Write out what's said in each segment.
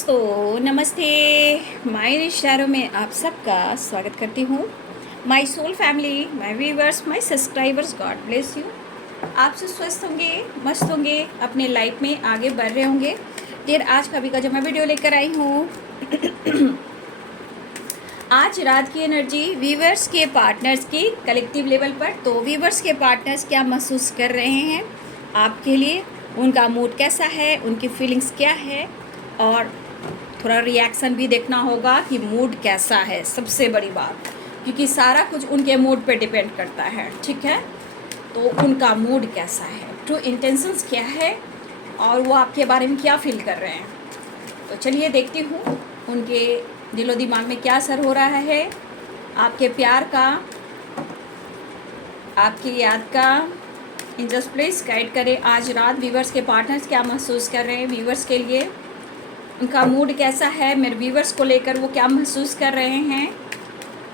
दोस्तों नमस्ते। माय रिश्तेदारों में आप सबका स्वागत करती हूँ। My soul family, my viewers, my subscribers, God bless you. आप सब स्वस्थ होंगे, मस्त होंगे, अपने लाइफ में आगे बढ़ रहे होंगे। फिर आज कभी का जो मैं वीडियो लेकर आई हूँ आज रात की एनर्जी व्यूवर्स के पार्टनर्स की कलेक्टिव लेवल पर। तो व्यूवर्स के पार्टनर्स क्या महसूस कर रहे हैं आपके लिए, उनका मूड कैसा है, उनकी फीलिंग्स क्या है, और थोड़ा रिएक्शन भी देखना होगा कि मूड कैसा है, सबसे बड़ी बात, क्योंकि सारा कुछ उनके मूड पे डिपेंड करता है। ठीक है, तो उनका मूड कैसा है, ट्रू इंटेंशंस क्या है, और वो आपके बारे में क्या फील कर रहे हैं। तो चलिए देखती हूँ उनके दिलो दिमाग में क्या असर हो रहा है, आपके प्यार का, आपकी याद का। एंजल्स प्लीज गाइड करें आज रात व्यूवर्स के पार्टनर्स क्या महसूस कर रहे हैं, व्यूवर्स के लिए उनका मूड कैसा है, मेरे व्यूवर्स को लेकर वो क्या महसूस कर रहे हैं।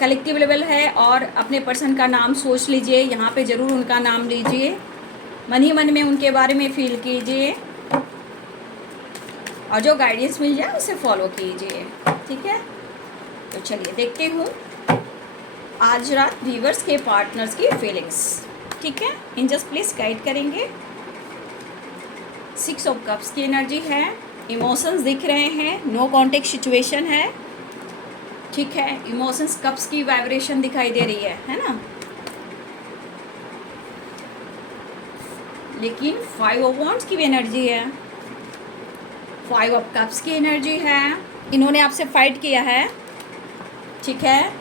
कलेक्टिव लेवल है और अपने पर्सन का नाम सोच लीजिए, यहाँ पे ज़रूर उनका नाम लीजिए, मन ही मन में उनके बारे में फील कीजिए और जो गाइडेंस मिल जाए उसे फॉलो कीजिए। ठीक है, तो चलिए देखते हूँ आज रात व्यूवर्स के पार्टनर्स की फीलिंग्स। ठीक है, एंजल्स प्लीज गाइड करेंगे। 6 ऑफ कप्स की एनर्जी है, इमोशंस दिख रहे हैं, नो कॉन्टेक्ट सिचुएशन है। ठीक है, इमोशंस कप्स की वाइब्रेशन दिखाई दे रही है ना। लेकिन 5 ऑफ वॉन्ड्स की भी एनर्जी है, 5 ऑफ कप्स की एनर्जी है। इन्होंने आपसे फाइट किया है, ठीक है,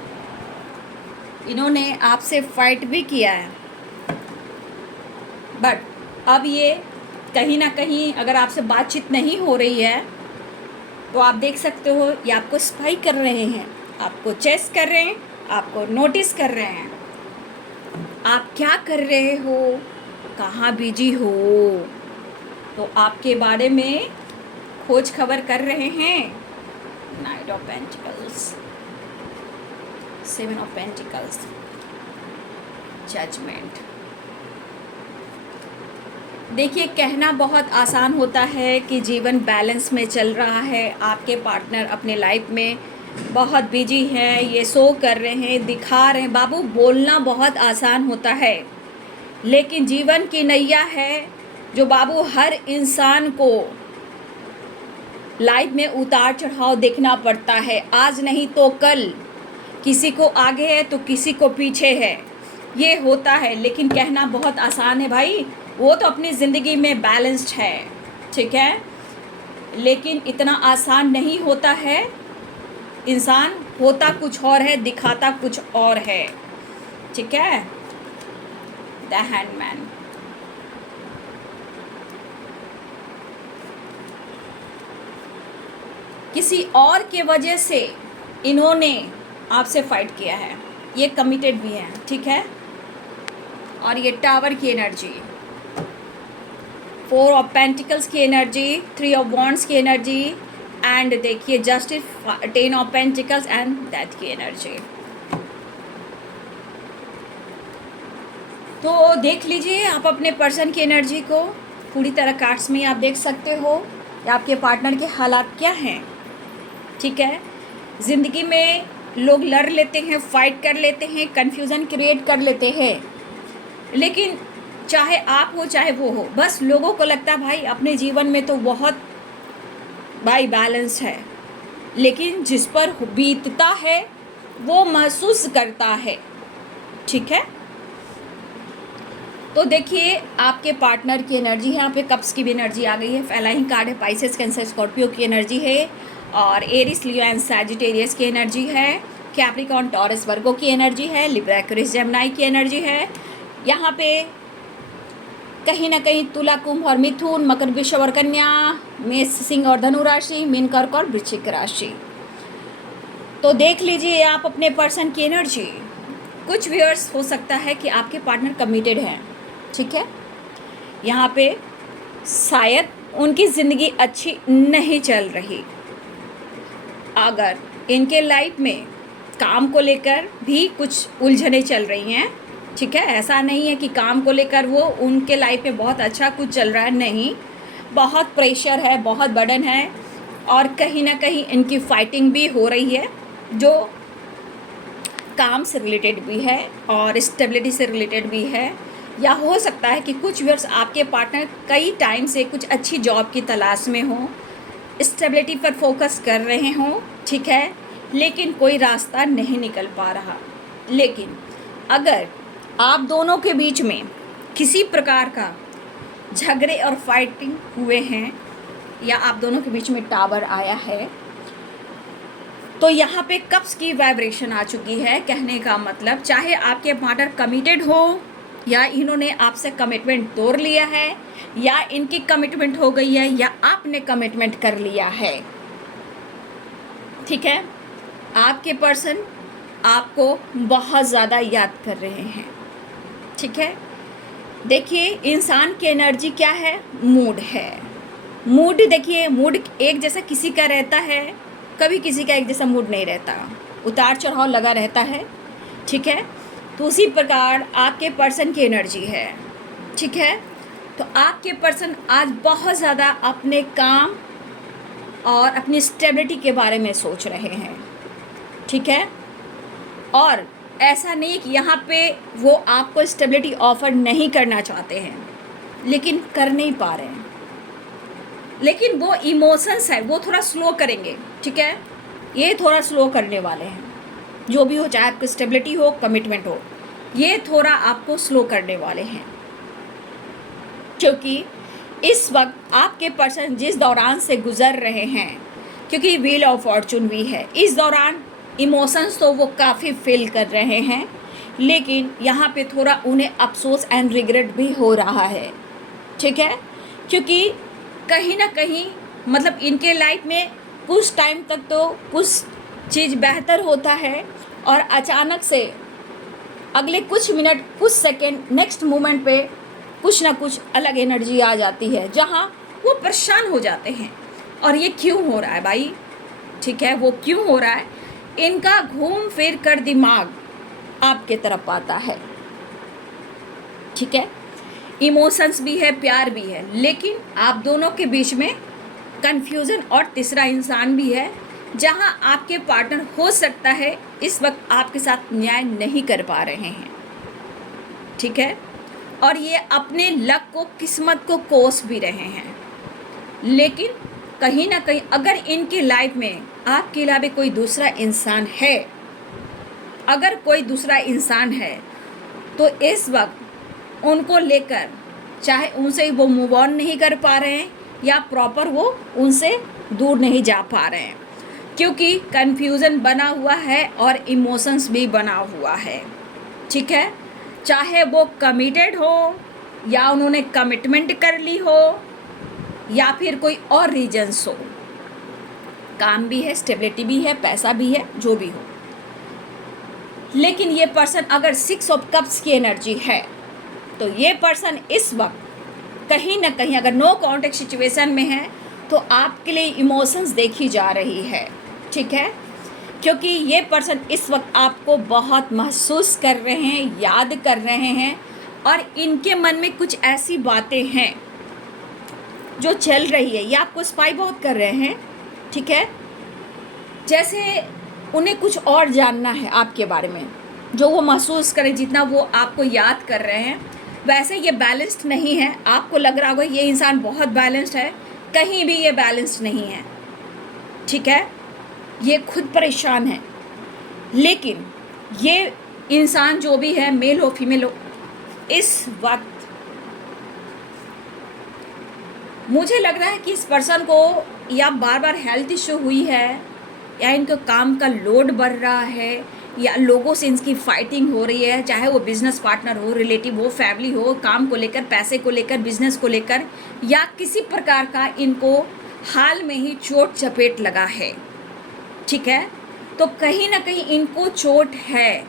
इन्होंने आपसे फाइट भी किया है, बट अब ये कहीं ना कहीं अगर आपसे बातचीत नहीं हो रही है तो आप देख सकते हो ये आपको स्पाई कर रहे हैं, आपको चेस कर रहे हैं, आपको नोटिस कर रहे हैं, आप क्या कर रहे हो, कहाँ बिजी हो, तो आपके बारे में खोज खबर कर रहे हैं। Knight of pentacles, 7 of pentacles, judgment. देखिए, कहना बहुत आसान होता है कि जीवन बैलेंस में चल रहा है, आपके पार्टनर अपने लाइफ में बहुत बिजी हैं, ये शो कर रहे हैं, दिखा रहे हैं। बाबू, बोलना बहुत आसान होता है, लेकिन जीवन की नैया है जो बाबू हर इंसान को लाइफ में उतार चढ़ाव देखना पड़ता है। आज नहीं तो कल, किसी को आगे है तो किसी को पीछे है, ये होता है। लेकिन कहना बहुत आसान है भाई, वो तो अपनी ज़िंदगी में बैलेंस्ड है, ठीक है, लेकिन इतना आसान नहीं होता है। इंसान होता कुछ और है, दिखाता कुछ और है। ठीक है, द हैंडमैन। किसी और के वजह से इन्होंने आपसे फाइट किया है, ये कमिटेड भी हैं, ठीक है। और ये टावर की एनर्जी, 4 ऑफ पेंटिकल्स की एनर्जी, 3 ऑफ वॉन्ड्स की एनर्जी, एंड देखिए justice, 10 of pentacles and death की एनर्जी। तो देख लीजिए आप अपने पर्सन की एनर्जी को पूरी तरह कार्ड्स में आप देख सकते हो कि आपके पार्टनर के हालात क्या हैं। ठीक है, ज़िंदगी में लोग लड़ लेते हैं, फाइट कर लेते हैं, कन्फ्यूज़न क्रिएट कर लेते हैं, लेकिन चाहे आप हो चाहे वो हो, बस लोगों को लगता है भाई अपने जीवन में तो बहुत भाई बैलेंस है, लेकिन जिस पर बीतता है वो महसूस करता है। ठीक है, तो देखिए आपके पार्टनर की एनर्जी है, यहाँ पे कप्स की भी एनर्जी आ गई है, फैलाइंग कार्ड है, पाइसेस, कैंसर, स्कॉर्पियो की एनर्जी है, और एरिस, लियो एंड सैजिटेरियस की एनर्जी है, कैप्रिकॉर्न, टॉरस, वर्गो की एनर्जी है, लिब्रा, एक्वेरियस, जेमिनी की एनर्जी है। यहाँ पे कहीं ना कहीं तुला, कुंभ और मिथुन, मकर, वृषभ और कन्या, मेष, सिंह और धनु राशि, मीन, कर्क और वृश्चिक राशि। तो देख लीजिए आप अपने पर्सन की एनर्जी। कुछ व्यूअर्स हो सकता है कि आपके पार्टनर कमिटेड हैं, ठीक है, यहाँ पे शायद उनकी ज़िंदगी अच्छी नहीं चल रही, अगर इनके लाइफ में काम को लेकर भी कुछ उलझने चल रही हैं। ठीक है, ऐसा नहीं है कि काम को लेकर वो उनके लाइफ में बहुत अच्छा कुछ चल रहा है, नहीं, बहुत प्रेशर है, बहुत बर्डन है, और कहीं ना कहीं इनकी फाइटिंग भी हो रही है, जो काम से रिलेटेड भी है और स्टेबिलिटी से रिलेटेड भी है। या हो सकता है कि कुछ व्यूअर्स आपके पार्टनर कई टाइम से कुछ अच्छी जॉब की तलाश में हो, स्टेबिलिटी पर फोकस कर रहे हों, ठीक है, लेकिन कोई रास्ता नहीं निकल पा रहा। लेकिन अगर आप दोनों के बीच में किसी प्रकार का झगड़े और फाइटिंग हुए हैं, या आप दोनों के बीच में टावर आया है, तो यहाँ पे कप्स की वाइब्रेशन आ चुकी है। कहने का मतलब चाहे आपके पार्टनर कमिटेड हो, या इन्होंने आपसे कमिटमेंट तोड़ लिया है, या इनकी कमिटमेंट हो गई है, या आपने कमिटमेंट कर लिया है, ठीक है, आपके पर्सन आपको बहुत ज़्यादा याद कर रहे हैं, ठीक है। देखिए, इंसान की एनर्जी क्या है? मूड है। मूड देखिए, मूड एक जैसा किसी का रहता है, कभी किसी का एक जैसा मूड नहीं रहता, उतार चढ़ाव लगा रहता है, ठीक है। तो उसी प्रकार आपके पर्सन की एनर्जी है, ठीक है। तो आपके पर्सन आज बहुत ज़्यादा अपने काम और अपनी स्टेबिलिटी के बारे में सोच रहे हैं, ठीक है। और ऐसा नहीं कि यहाँ पे वो आपको स्टेबिलिटी ऑफर नहीं करना चाहते हैं, लेकिन कर नहीं पा रहे हैं। लेकिन वो इमोशंस है, वो थोड़ा स्लो करेंगे, ठीक है। ये थोड़ा स्लो करने वाले हैं, जो भी हो, चाहे आपकी स्टेबिलिटी हो, कमिटमेंट हो, ये थोड़ा आपको स्लो करने वाले हैं। क्योंकि इस वक्त आपके पर्सन जिस दौरान से गुजर रहे हैं, क्योंकि व्हील ऑफ फॉर्चून भी है, इस दौरान इमोशंस तो वो काफ़ी फील कर रहे हैं, लेकिन यहाँ पे थोड़ा उन्हें अफसोस एंड रिग्रेट भी हो रहा है, ठीक है। क्योंकि कहीं ना कहीं मतलब इनके लाइफ में कुछ टाइम तक तो कुछ चीज़ बेहतर होता है, और अचानक से अगले कुछ मिनट, कुछ सेकंड, नेक्स्ट मोमेंट पे कुछ ना कुछ अलग एनर्जी आ जाती है, जहाँ वो परेशान हो जाते हैं। और ये क्यों हो रहा है भाई, ठीक है, वो क्यों हो रहा है? इनका घूम फिर कर दिमाग आपके तरफ आता है, ठीक है। इमोशंस भी है, प्यार भी है, लेकिन आप दोनों के बीच में कन्फ्यूज़न और तीसरा इंसान भी है, जहां आपके पार्टनर हो सकता है इस वक्त आपके साथ न्याय नहीं कर पा रहे हैं, ठीक है। और ये अपने लक को, किस्मत को कोस भी रहे हैं। लेकिन कहीं ना कहीं अगर इनकी लाइफ में आपके अलावा कोई दूसरा इंसान है, अगर कोई दूसरा इंसान है, तो इस वक्त उनको लेकर चाहे उनसे वो मूव ऑन नहीं कर पा रहे हैं, या प्रॉपर वो उनसे दूर नहीं जा पा रहे हैं, क्योंकि कन्फ्यूज़न बना हुआ है और इमोशंस भी बना हुआ है, ठीक है। चाहे वो कमिटेड हो, या उन्होंने कमिटमेंट कर ली हो, या फिर कोई और रीजन्स हो, काम भी है, स्टेबिलिटी भी है, पैसा भी है, जो भी हो। लेकिन ये पर्सन अगर 6 ऑफ कप्स की एनर्जी है, तो ये पर्सन इस वक्त कहीं ना कहीं अगर नो कॉन्टेक्ट सिचुएशन में है, तो आपके लिए इमोशंस देखी जा रही है, ठीक है। क्योंकि ये पर्सन इस वक्त आपको बहुत महसूस कर रहे हैं, याद कर रहे हैं, और इनके मन में कुछ ऐसी बातें हैं जो चल रही है, ये आपको स्पाई बहुत कर रहे हैं, ठीक है। जैसे उन्हें कुछ और जानना है आपके बारे में, जो वो महसूस करें, जितना वो आपको याद कर रहे हैं। वैसे ये बैलेंस्ड नहीं है, आपको लग रहा होगा ये इंसान बहुत बैलेंस्ड है, कहीं भी ये बैलेंस्ड नहीं है, ठीक है। ये खुद परेशान है। लेकिन ये इंसान जो भी है, मेल हो फीमेल हो, इस वक्त मुझे लग रहा है कि इस पर्सन को या बार बार हेल्थ इश्यू हुई है, या इनका काम का लोड बढ़ रहा है, या लोगों से इनकी फाइटिंग हो रही है, चाहे वो बिजनेस पार्टनर हो, रिलेटिव हो, फैमिली हो, काम को लेकर, पैसे को लेकर, बिजनेस को लेकर, या किसी प्रकार का इनको हाल में ही चोट चपेट लगा है, ठीक है। तो कहीं ना कहीं इनको चोट है,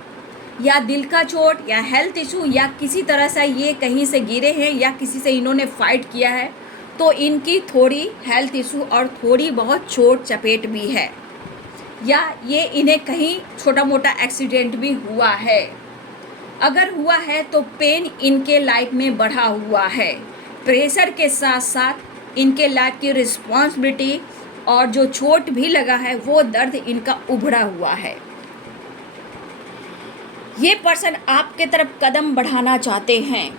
या दिल का चोट, या हेल्थ इशू, या किसी तरह से ये कहीं से गिरे हैं, या किसी से इन्होंने फाइट किया है, तो इनकी थोड़ी हेल्थ इशू और थोड़ी बहुत चोट चपेट भी है, या ये इन्हें कहीं छोटा मोटा एक्सीडेंट भी हुआ है। अगर हुआ है तो पेन इनके लाइफ में बढ़ा हुआ है, प्रेशर के साथ साथ इनके लाइफ की रिस्पॉन्सिबिलिटी और जो चोट भी लगा है वो दर्द इनका उभरा हुआ है। ये पर्सन आपके तरफ कदम बढ़ाना चाहते हैं,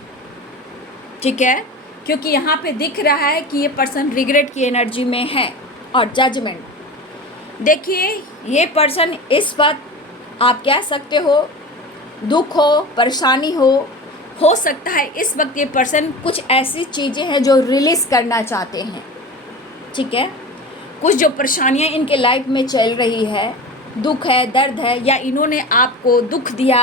ठीक है, क्योंकि यहाँ पे दिख रहा है कि ये पर्सन रिग्रेट की एनर्जी में है और जजमेंट। देखिए ये पर्सन इस वक्त आप कह सकते हो दुख हो, परेशानी हो सकता है इस वक्त ये पर्सन कुछ ऐसी चीज़ें हैं जो रिलीज़ करना चाहते हैं, ठीक है। कुछ जो परेशानियां इनके लाइफ में चल रही है, दुख है, दर्द है, या इन्होंने आपको दुख दिया,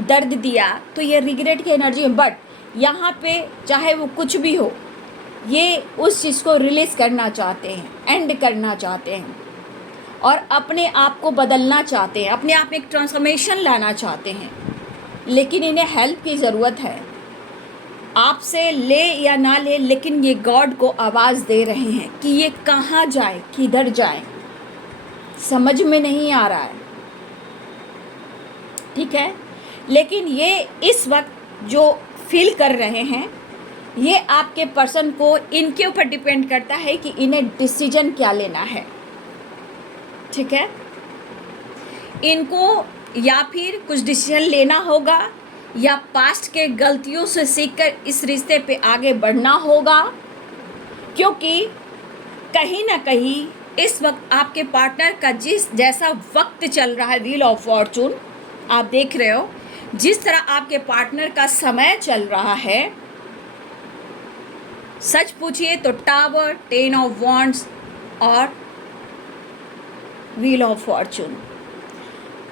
दर्द दिया, तो ये रिग्रेट की एनर्जी है। बट यहाँ पे चाहे वो कुछ भी हो, ये उस चीज़ को रिलीज़ करना चाहते हैं, एंड करना चाहते हैं और अपने आप को बदलना चाहते हैं, अपने आप में एक ट्रांसफॉर्मेशन लाना चाहते हैं। लेकिन इन्हें हेल्प की ज़रूरत है, आपसे ले या ना ले, लेकिन ये गॉड को आवाज़ दे रहे हैं कि ये कहाँ जाए, किधर जाए, समझ में नहीं आ रहा है, ठीक है। लेकिन ये इस वक्त जो फील कर रहे हैं, ये आपके पर्सन को इनके ऊपर डिपेंड करता है कि इन्हें डिसीजन क्या लेना है, ठीक है। इनको या फिर कुछ डिसीजन लेना होगा या पास्ट के गलतियों से सीखकर इस रिश्ते पे आगे बढ़ना होगा, क्योंकि कहीं ना कहीं इस वक्त आपके पार्टनर का जिस जैसा वक्त चल रहा है, व्हील ऑफ फॉर्चून आप देख रहे हो, जिस तरह आपके पार्टनर का समय चल रहा है, सच पूछिए तो टावर, 10 ऑफ वॉन्ड्स और व्हील ऑफ फॉर्चून,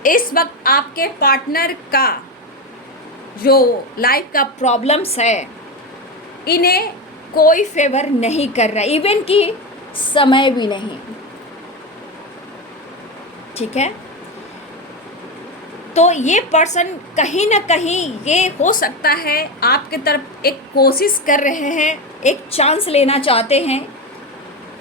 इस वक्त आपके पार्टनर का जो लाइफ का प्रॉब्लम्स है, इन्हें कोई फेवर नहीं कर रहा, इवन कि समय भी नहीं, ठीक है। तो ये पर्सन कहीं ना कहीं ये हो सकता है आपके तरफ एक कोशिश कर रहे हैं, एक चांस लेना चाहते हैं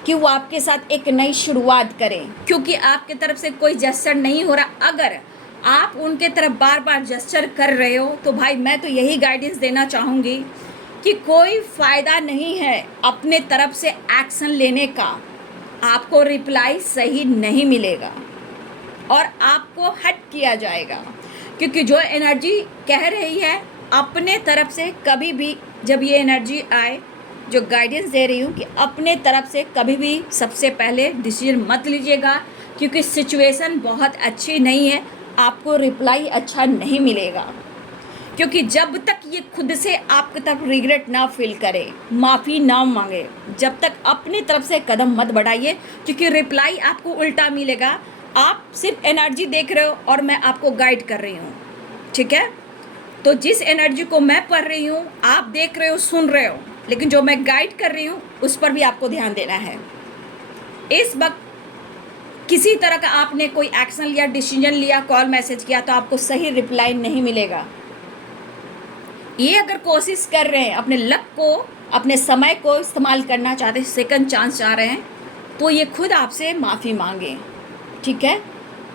कि वो आपके साथ एक नई शुरुआत करें, क्योंकि आपके तरफ से कोई जेस्चर नहीं हो रहा। अगर आप उनके तरफ बार बार जेस्चर कर रहे हो तो भाई मैं तो यही गाइडेंस देना चाहूँगी कि कोई फ़ायदा नहीं है अपने तरफ से एक्शन लेने का, आपको रिप्लाई सही नहीं मिलेगा और आपको हट किया जाएगा, क्योंकि जो एनर्जी कह रही है अपने तरफ से कभी भी, जब ये एनर्जी आए, जो गाइडेंस दे रही हूँ कि अपने तरफ से कभी भी सबसे पहले डिसीजन मत लीजिएगा, क्योंकि सिचुएशन बहुत अच्छी नहीं है, आपको रिप्लाई अच्छा नहीं मिलेगा। क्योंकि जब तक ये खुद से आपकी तरफ रिग्रेट ना फील करे, माफ़ी ना मांगे, जब तक अपनी तरफ से कदम मत बढ़ाइए, क्योंकि रिप्लाई आपको उल्टा मिलेगा। आप सिर्फ एनर्जी देख रहे हो और मैं आपको गाइड कर रही हूँ, ठीक है। तो जिस एनर्जी को मैं पढ़ रही हूँ आप देख रहे हो, सुन रहे हो, लेकिन जो मैं गाइड कर रही हूँ उस पर भी आपको ध्यान देना है। इस वक्त किसी तरह का आपने कोई एक्शन लिया, डिसीजन लिया, कॉल मैसेज किया, तो आपको सही रिप्लाई नहीं मिलेगा। ये अगर कोशिश कर रहे हैं, अपने लक को, अपने समय को इस्तेमाल करना चाहते हैं, सेकंड चांस चाह रहे हैं, तो ये खुद आपसे माफ़ी मांगे, ठीक है,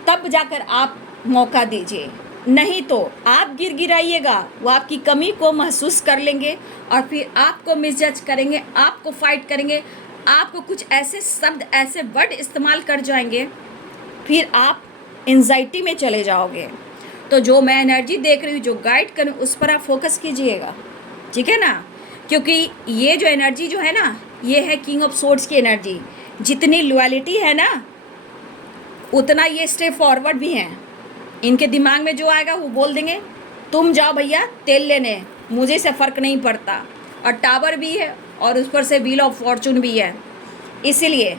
तब जाकर आप मौका दीजिए। नहीं तो आप गिड़गिड़ाइएगा, वो आपकी कमी को महसूस कर लेंगे और फिर आपको मिसजज करेंगे, आपको फाइट करेंगे, आपको कुछ ऐसे शब्द, ऐसे वर्ड इस्तेमाल कर जाएंगे, फिर आप एंजाइटी में चले जाओगे। तो जो मैं एनर्जी देख रही हूँ, जो गाइड करूँ, उस पर आप फोकस कीजिएगा, ठीक है ना। क्योंकि ये जो एनर्जी जो है ना, ये है किंग ऑफ सोर्ड्स की एनर्जी। जितनी लॉयल्टी है ना, उतना ये स्टेप फॉरवर्ड भी हैं। इनके दिमाग में जो आएगा वो बोल देंगे, तुम जाओ भैया तेल लेने, मुझे से फ़र्क नहीं पड़ता। और टावर भी है और उस पर से व्हील ऑफ फॉर्चून भी है। इसीलिए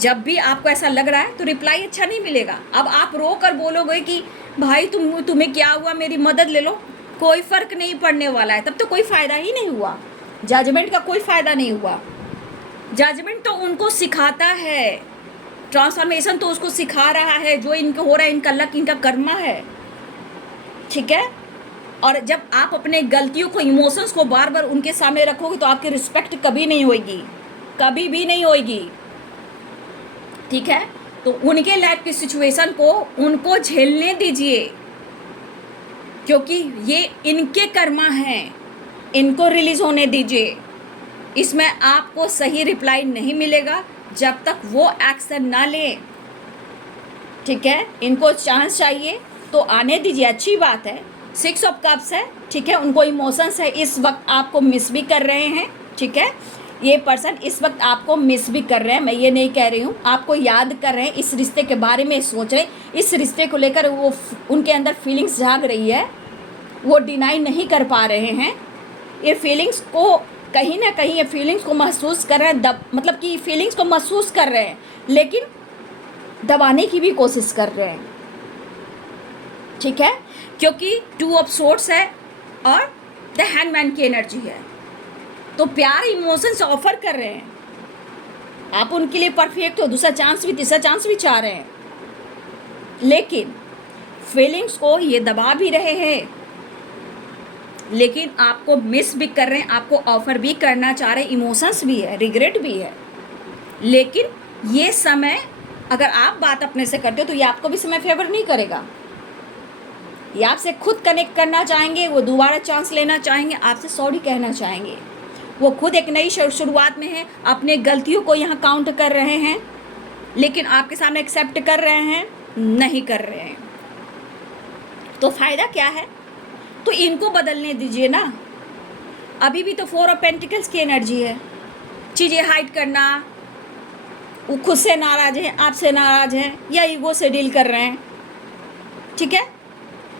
जब भी आपको ऐसा लग रहा है तो रिप्लाई अच्छा नहीं मिलेगा। अब आप रो कर बोलोगे कि भाई तुम्हें क्या हुआ, मेरी मदद ले लो, कोई फ़र्क नहीं पड़ने वाला है, तब तो कोई फ़ायदा ही नहीं हुआ। जजमेंट का कोई फ़ायदा नहीं हुआ। जजमेंट तो उनको सिखाता है, ट्रांसफॉर्मेशन तो उसको सिखा रहा है, जो इनको हो रहा है, इनका लक, इनका कर्मा है, ठीक है। और जब आप अपने गलतियों को, इमोशंस को बार बार उनके सामने रखोगे तो आपकी रिस्पेक्ट कभी नहीं होगी, कभी भी नहीं होगी, ठीक है। तो उनके लाइफ की सिचुएशन को उनको झेलने दीजिए, क्योंकि ये इनके कर्मा हैं, इनको रिलीज होने दीजिए, इसमें आपको सही रिप्लाई नहीं मिलेगा जब तक वो एक्शन ना लें, ठीक है। इनको चांस चाहिए तो आने दीजिए, अच्छी बात है। 6 ऑफ कप्स है, ठीक है। उनको इमोशंस है, इस वक्त आपको मिस भी कर रहे हैं, ठीक है। ये पर्सन इस वक्त आपको मिस भी कर रहे हैं, मैं ये नहीं कह रही हूँ, आपको याद कर रहे हैं, इस रिश्ते के बारे में सोच रहे हैं, इस रिश्ते को लेकर वो उनके अंदर फीलिंग्स जाग रही है, वो डिनाई नहीं कर पा रहे हैं। ये फीलिंग्स को कहीं ना कहीं, ये फीलिंग्स को महसूस कर रहे हैं, मतलब कि फीलिंग्स को महसूस कर रहे हैं, लेकिन दबाने की भी कोशिश कर रहे हैं, ठीक है। क्योंकि 2 ऑफ सोर्ड्स है और द हैंगमैन की एनर्जी है, तो प्यार इमोशंस ऑफर कर रहे हैं, आप उनके लिए परफेक्ट हो, दूसरा चांस भी, तीसरा चांस भी चाह रहे हैं, लेकिन फीलिंग्स को ये दबा भी रहे हैं, लेकिन आपको मिस भी कर रहे हैं, आपको ऑफर भी करना चाह रहे हैं, इमोशंस भी है, रिग्रेट भी है। लेकिन ये समय अगर आप बात अपने से करते हो तो ये आपको भी समय फेवर नहीं करेगा। ये आपसे खुद कनेक्ट करना चाहेंगे, वो दोबारा चांस लेना चाहेंगे, आपसे सॉरी कहना चाहेंगे। वो खुद एक नई शुरुआत में है, अपने गलतियों को यहाँ काउंट कर रहे हैं, लेकिन आपके सामने एक्सेप्ट कर रहे हैं, नहीं कर रहे हैं। तो फ़ायदा क्या है? तो इनको बदलने दीजिए ना। अभी भी तो 4 ऑफ पेंटिकल्स की एनर्जी है, चीज़ें हाइड करना, वो खुद से नाराज़ हैं, आपसे नाराज़ हैं, या ईगो से डील कर रहे हैं, ठीक है।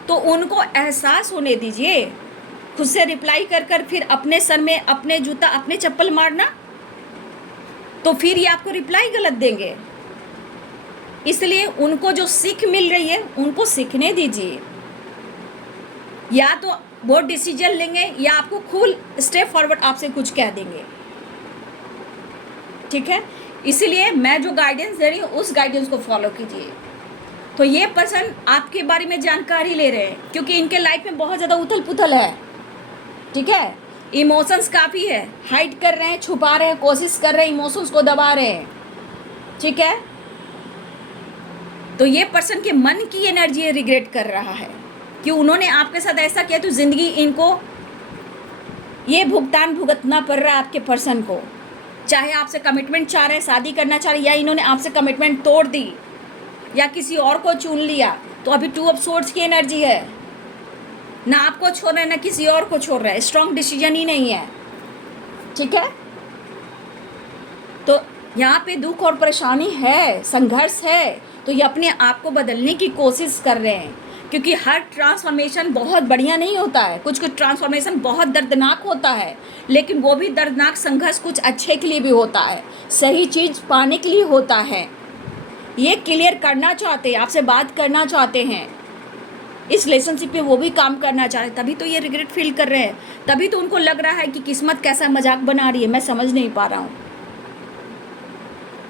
तो उनको एहसास होने दीजिए। खुद से रिप्लाई कर कर फिर अपने सर में अपने जूता, अपने चप्पल मारना, तो फिर ये आपको रिप्लाई गलत देंगे। इसलिए उनको जो सीख मिल रही है उनको सीखने दीजिए। या तो वो डिसीजन लेंगे या आपको खुद स्टेप फॉरवर्ड आपसे कुछ कह देंगे, ठीक है। इसीलिए मैं जो गाइडेंस दे रही हूँ उस गाइडेंस को फॉलो कीजिए। तो ये पर्सन आपके बारे में जानकारी ले रहे हैं, क्योंकि इनके लाइफ में बहुत ज़्यादा उथल पुथल है, ठीक है। इमोशंस काफ़ी है, हाइड कर रहे हैं, छुपा रहे हैं, कोशिश कर रहे हैं, इमोशंस को दबा रहे हैं, ठीक है। तो ये पर्सन के मन की एनर्जी रिग्रेट कर रहा है कि उन्होंने आपके साथ ऐसा किया, तो ज़िंदगी इनको ये भुगतान भुगतना पड़ रहा है आपके पर्सन को। चाहे आपसे कमिटमेंट चाह रहे हैं, शादी करना चाह रहे हैं, या इन्होंने आपसे कमिटमेंट तोड़ दी या किसी और को चुन लिया, तो अभी 2 ऑफ सोर्ड्स की एनर्जी है, ना आपको छोड़ रहे हैं ना किसी और को छोड़ रहे हैं, स्ट्रॉन्ग डिसीजन ही नहीं है, ठीक है। तो यहाँ पे दुख और परेशानी है, संघर्ष है, तो ये अपने आप को बदलने की कोशिश कर रहे हैं, क्योंकि हर ट्रांसफॉर्मेशन बहुत बढ़िया नहीं होता है, कुछ कुछ ट्रांसफॉर्मेशन बहुत दर्दनाक होता है, लेकिन वो भी दर्दनाक संघर्ष कुछ अच्छे के लिए भी होता है, सही चीज़ पाने के लिए होता है। ये क्लियर करना चाहते हैं, आपसे बात करना चाहते हैं, इस रिलेशनशिप पे वो भी काम करना चाहते, तभी तो ये रिग्रेट फील कर रहे हैं, तभी तो उनको लग रहा है कि किस्मत कैसा मजाक बना रही है, मैं समझ नहीं पा रहा हूँ।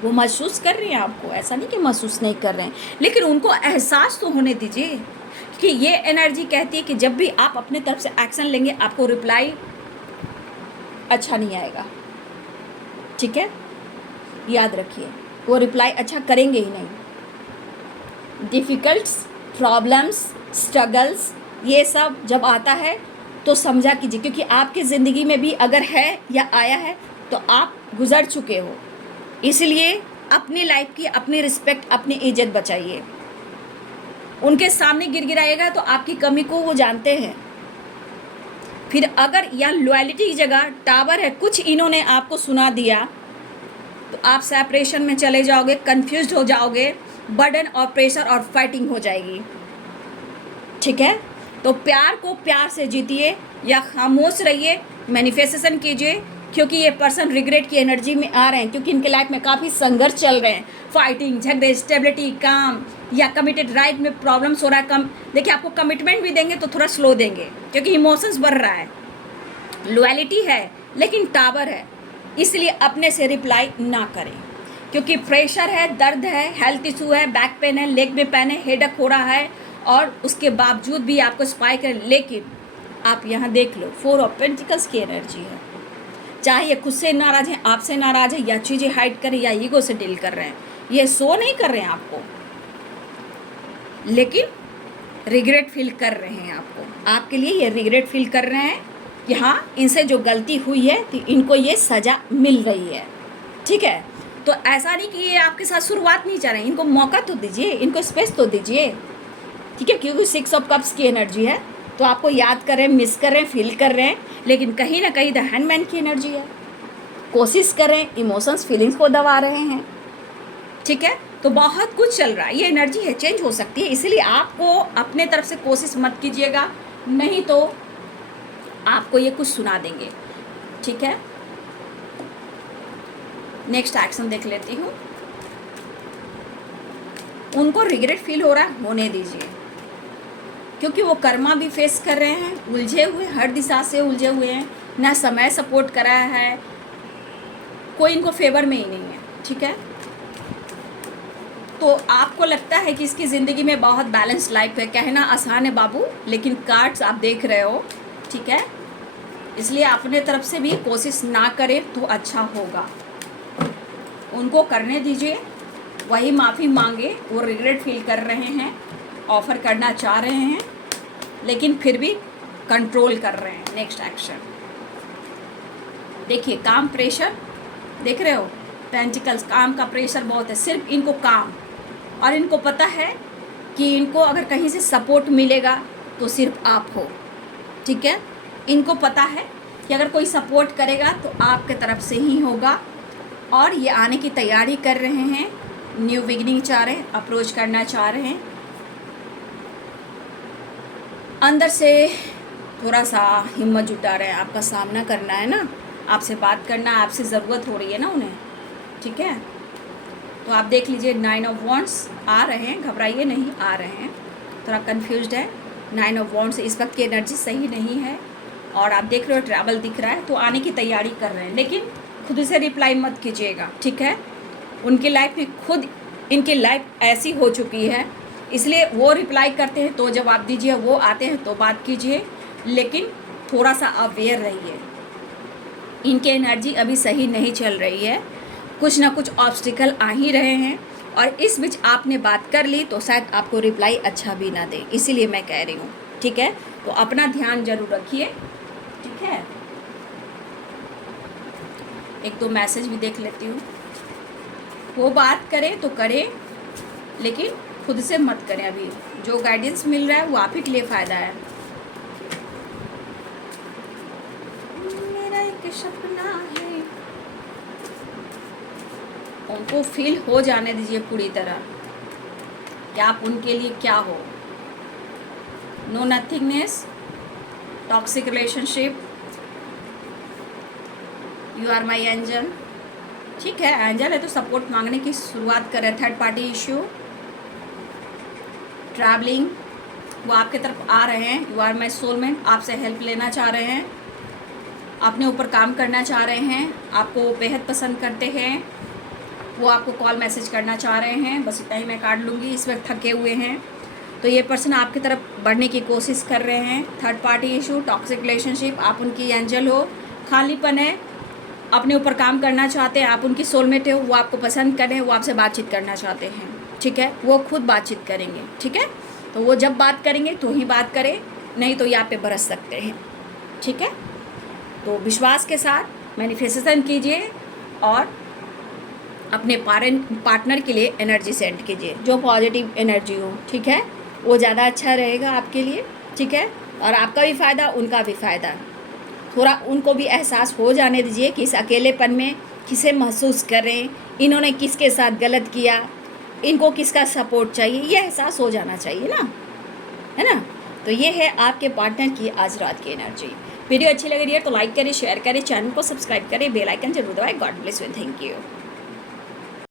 वो महसूस कर रहे हैं आपको, ऐसा नहीं कि महसूस नहीं कर रहे हैं, लेकिन उनको एहसास तो होने दीजिए कि ये एनर्जी कहती है कि जब भी आप अपने तरफ से एक्शन लेंगे आपको रिप्लाई अच्छा नहीं आएगा, ठीक है। याद रखिए, वो रिप्लाई अच्छा करेंगे ही नहीं। डिफ़िकल्ट्स, प्रॉब्लम्स, स्ट्रगल्स, ये सब जब आता है तो समझा कीजिए, क्योंकि आपकी ज़िंदगी में भी अगर है या आया है तो आप गुज़र चुके हो। इसलिए अपनी लाइफ की अपनी रिस्पेक्ट, अपनी इज्जत बचाइए। उनके सामने गिड़गिड़ाएगा तो आपकी कमी को वो जानते हैं। फिर अगर यहाँ लॉयल्टी की जगह टावर है, कुछ इन्होंने आपको सुना दिया, तो आप सेपरेशन में चले जाओगे, कंफ्यूज हो जाओगे, बर्डन और प्रेशर और फाइटिंग हो जाएगी, ठीक है। तो प्यार को प्यार से जीतिए या खामोश रहिए, मैनिफेस्टेशन कीजिए, क्योंकि ये पर्सन रिग्रेट की एनर्जी में आ रहे हैं, क्योंकि इनके लाइफ में काफ़ी संघर्ष चल रहे हैं, फाइटिंग, झगड़े, स्टेबिलिटी, काम या कमिटेड राइट में प्रॉब्लम्स हो रहा है। देखिए, आपको कमिटमेंट भी देंगे तो थोड़ा स्लो देंगे, क्योंकि इमोशंस बढ़ रहा है, लॉयल्टी है लेकिन टावर है, इसलिए अपने से रिप्लाई ना करें, क्योंकि प्रेशर है, दर्द है, हेल्थ इशू है, बैक पेन है, लेग में पेन है, हेडेक हो रहा है, और उसके बावजूद भी आपको स्पाइक है। लेकिन आप यहाँ देख लो, 4 ऑफ पेंटिकल्स की एनर्जी है, चाहे ये खुद से नाराज़ हैं, आपसे नाराज़ है, या चीज़ें हाइड करें या ईगो से डील कर रहे हैं, ये शो नहीं कर रहे हैं आपको, लेकिन रिग्रेट फील कर रहे हैं आपको, आपके लिए ये रिग्रेट फील कर रहे हैं, कि हाँ इनसे जो गलती हुई है तो इनको ये सज़ा मिल रही है, ठीक है। तो ऐसा नहीं कि ये आपके साथ शुरुआत नहीं चाह रहे हैं, इनको मौका तो दीजिए, इनको स्पेस तो दीजिए, ठीक है। क्योंकि 6 ऑफ कप्स की एनर्जी है, तो आपको याद कर रहे हैं, मिस कर रहे हैं, फील कर रहे हैं, लेकिन कहीं ना कहीं द हैंडमैन की एनर्जी है, कोशिश कर रहे हैं, इमोशंस फीलिंग्स को दबा रहे हैं, ठीक है। तो बहुत कुछ चल रहा है, ये एनर्जी है, चेंज हो सकती है, इसीलिए आपको अपने तरफ से कोशिश मत कीजिएगा, नहीं तो आपको ये कुछ सुना देंगे, ठीक है। नेक्स्ट एक्शन देख लेती हूँ। उनको रिग्रेट फील हो रहा है, होने दीजिए, क्योंकि वो कर्मा भी फेस कर रहे हैं, उलझे हुए, हर दिशा से उलझे हुए हैं, ना समय सपोर्ट कर रहा है, कोई इनको फेवर में ही नहीं है, ठीक है। तो आपको लगता है कि इसकी ज़िंदगी में बहुत बैलेंस लाइफ है, कहना आसान है बाबू, लेकिन कार्ड्स आप देख रहे हो, ठीक है। इसलिए अपने तरफ से भी कोशिश ना करें तो अच्छा होगा, उनको करने दीजिए, वही माफ़ी मांगे, वो रिग्रेट फील कर रहे हैं, ऑफ़र करना चाह रहे हैं, लेकिन फिर भी कंट्रोल कर रहे हैं। नेक्स्ट एक्शन देखिए, काम प्रेशर देख रहे हो, पेंटिकल्स, काम का प्रेशर बहुत है, सिर्फ इनको काम, और इनको पता है कि इनको अगर कहीं से सपोर्ट मिलेगा तो सिर्फ आप हो, ठीक है। इनको पता है कि अगर कोई सपोर्ट करेगा तो आपके तरफ से ही होगा, और ये आने की तैयारी कर रहे हैं, न्यू बिगिनिंग चाह रहे हैं, अप्रोच करना चाह रहे हैं, अंदर से थोड़ा सा हिम्मत जुटा रहे हैं, आपका सामना करना है ना, आपसे बात करना, आपसे ज़रूरत हो रही है ना उन्हें, ठीक है। तो आप देख लीजिए, 9 ऑफ वॉन्ड्स आ रहे हैं, घबराइए नहीं, आ रहे हैं, थोड़ा कंफ्यूज्ड है, 9 ऑफ वॉन्ड्स इस वक्त की एनर्जी सही नहीं है, और आप देख रहे हो ट्रैवल दिख रहा है, तो आने की तैयारी कर रहे हैं, लेकिन खुद से रिप्लाई मत कीजिएगा, ठीक है। उनकी लाइफ में खुद इनकी लाइफ ऐसी हो चुकी है, इसलिए वो रिप्लाई करते हैं तो जवाब दीजिए, वो आते हैं तो बात कीजिए, लेकिन थोड़ा सा अवेयर रहिए, इनकी एनर्जी अभी सही नहीं चल रही है, कुछ ना कुछ ऑब्स्टिकल आ ही रहे हैं, और इस बीच आपने बात कर ली तो शायद आपको रिप्लाई अच्छा भी ना दे, इसीलिए मैं कह रही हूँ, ठीक है। तो अपना ध्यान जरूर रखिए, ठीक है। एक दो मैसेज भी देख लेती हूँ। वो बात करें तो करें, लेकिन खुद से मत करें, अभी जो गाइडेंस मिल रहा है वो आप ही के लिए फ़ायदा है। मेरा एक सपना है, उनको फील हो जाने दीजिए पूरी तरह कि आप उनके लिए क्या हो। No nothingness, toxic relationship, you are my angel, ठीक है। एंजल है तो सपोर्ट मांगने की शुरुआत कर रहे हैं। थर्ड पार्टी इश्यू, ट्रैवलिंग, वो आपके तरफ आ रहे हैं, यू आर माई सोलमेट, आपसे हेल्प लेना चाह रहे हैं, अपने ऊपर काम करना चाह रहे हैं, आपको बेहद पसंद करते हैं, वो आपको कॉल मैसेज करना चाह रहे हैं, बस इतना ही मैं काट लूँगी, इस वक्त थके हुए हैं, तो ये पर्सन आपकी तरफ बढ़ने की कोशिश कर रहे हैं। Third party issue, toxic relationship, आप उनकी एंजल हो, खालीपन है, अपने ऊपर काम करना चाहते हैं, आप उनकी सोलमेट हो, वो आपको पसंद कर रहे हैं, वो आपसे बातचीत करना चाहते हैं, ठीक है। वो खुद बातचीत करेंगे, ठीक है। तो वो जब बात करेंगे तो ही बात करें, नहीं तो ये आप पे बरस सकते हैं, ठीक है। तो विश्वास के साथ मैनिफेस्टेशन कीजिए, और अपने पार्टनर के लिए एनर्जी सेंड कीजिए, जो पॉजिटिव एनर्जी हो, ठीक है, वो ज़्यादा अच्छा रहेगा आपके लिए, ठीक है। और आपका भी फ़ायदा, उनका भी फ़ायदा, थोड़ा उनको भी एहसास हो जाने दीजिए कि इस अकेलेपन में किसे महसूस करें, इन्होंने किसके साथ गलत किया, इनको किसका सपोर्ट चाहिए, ये एहसास हो जाना चाहिए ना, है ना। तो ये है आपके पार्टनर की आज रात की एनर्जी। वीडियो अच्छी लग रही है तो लाइक करें, शेयर करें, चैनल को सब्सक्राइब करें, बेल आइकन जरूर दबाएं। God bless you, thank you.